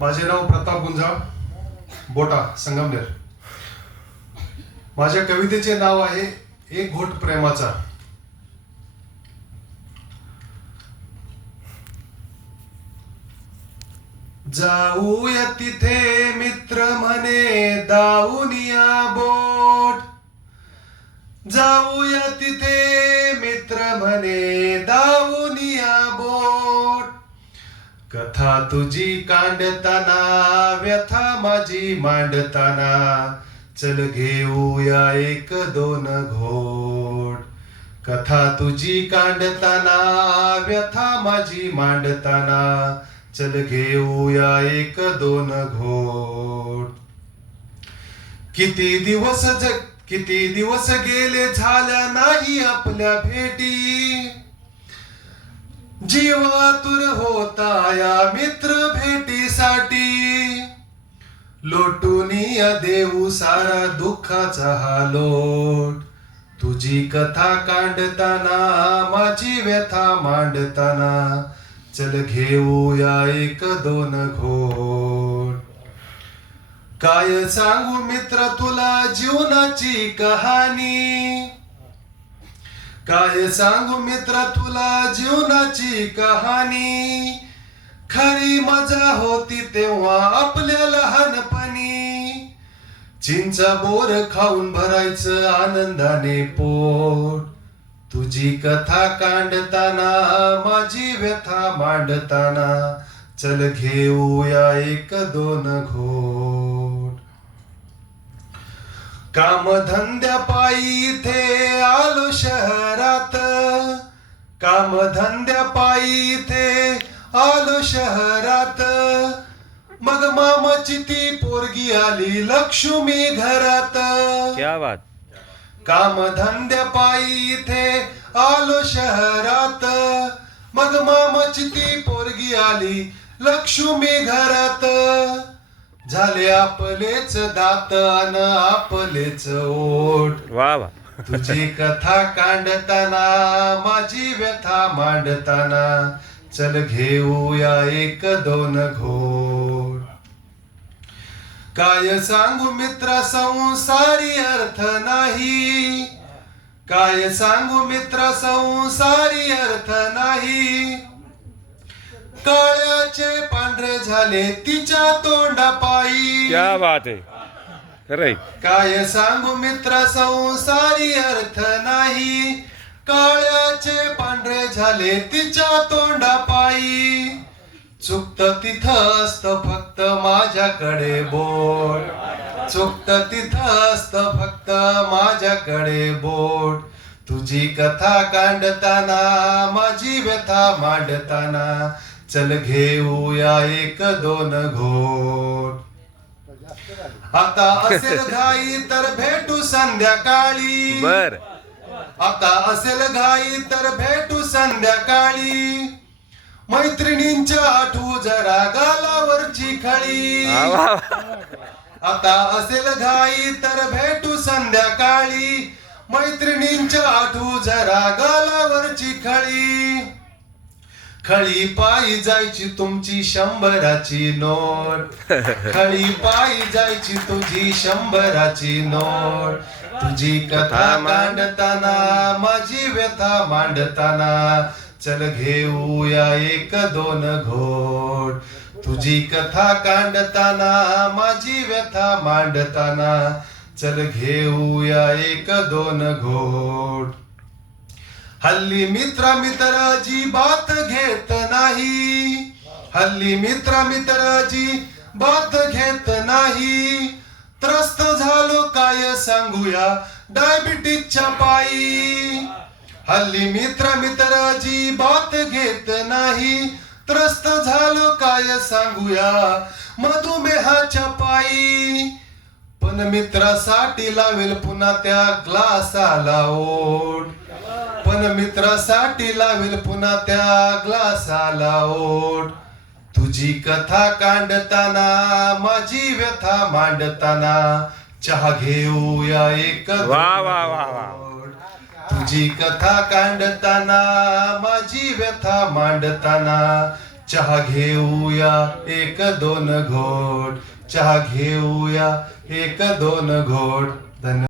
माझे नाव प्रताप गुंजाळ, बोटा, संगमनेर. माझ्या कवितेचे नाव आहे एक घोट प्रेमाचा. जाऊया तिथे मित्र म्हणे दाऊनिया बोट, जाऊया तिथे मित्र म्हणे दाऊनिया बोट. कथा तुझी कांडताना व्यथा माझी मांडताना, चल घेऊया एक दोन घोट. कथा तुझी कांडताना व्यथा माझी मांडताना, चल घेऊया एक दोन घोट. किती दिवस गेले झाल्या नाही आपल्या भेटी, जीव आतुर होता या मित्र भेटीसाठी. लोटूनिया देऊ सारा दुःखाचा हा लोट, तुझी कथा कांडताना माझी व्यथा मांडताना, चल घेऊया एक दोन घोट. काय सांगू मित्र तुला जीवनाची कहाणी, काय सांगू मित्र तुला जीवनाची कहाणी. खरी मजा होती तेव्हा आपल्या लहानपणी, चिंच बोर खाऊन भरायचं आनंदाने पोट. तुझी कथा कांडताना माझी व्यथा मांडताना, चल घेऊया एक दोन घोट. कामधंद्या पायी इथे आलो शहरात, कामधंद्या पायी इथे आलो शहरात. मग मामाची ती पोरगी आली लक्ष्मी घरात. क्या बात. कामधंद्या पायी इथे आलो शहरात, मग मामाची ती पोरगी आली लक्ष्मी घरात. झाले आपलेच दात अन आपलेच ओठ, वा वा. तुझी कथा कांडताना माझी व्यथा मांडताना, चल घेऊया एक दोन घोट. काय सांगू मित्र संसारी अर्थ नाही, काय सांगू मित्र संसारी अर्थ नाही. काळ्याचे पांढरे झाले तिच्या तोंडापायी. क्या बात आहे. खरंय. काय सांगू मित्र संसारी अर्थ नाही, काळ्याचे पांढरे झाले तिच्या तोंडापायी. चुकत तिथं असत फक्त माझ्याकडे बोट, चुकत तिथं असत फक्त माझ्याकडे बोट. तुझी कथा कांडताना माझी व्यथा मांडताना, चल घेऊया एक दोन घोट. आता असेल घाई तर भेटू संध्याकाळी, बर. आता असेल घाई तर भेटू संध्याकाळी. मैत्रिणींच्या आठवू जरा गालावरची खळी. आता असेल घाई तर भेटू संध्याकाळी, मैत्रिणींच्या आठवू जरा गालावरची खळी. खळी पायी जायची तुमची 100ची नोट, खळी पायी जायची तुझी 100ची नोट. तुझी कथा कांडताना माझी व्यथा मांडताना, चल घेऊया एक दोन घोट. तुझी कथा कांडताना माझी व्यथा मांडताना, चल घेऊया एक दोन घोट. हल्ली मित्राची बात घेत नाही, हल्ली मित्राची बात घेत नाही. त्रस्त झालो काय सांगूया डायबिटीजच्या पायी. हल्ली मित्राची बात घेत नाही, त्रस्त झालो काय सांगूया मधुमेहाच्या पायी. पण मित्रासाठी लावेल पुन्हा त्या ग्लासाला ओठ, पण मित्रासाठी लावेल पुन्हा त्या ग्लासाला ओठ. तुझी कथा कांडताना माझी व्यथा मांडताना, चहा घेऊया एक वा वा वा वा. तुझी कथा कांडताना माझी व्यथा मांडताना, चहा घेऊया एक दोन घोट, चहा घेऊया एक दोन घोट. धन्यवाद.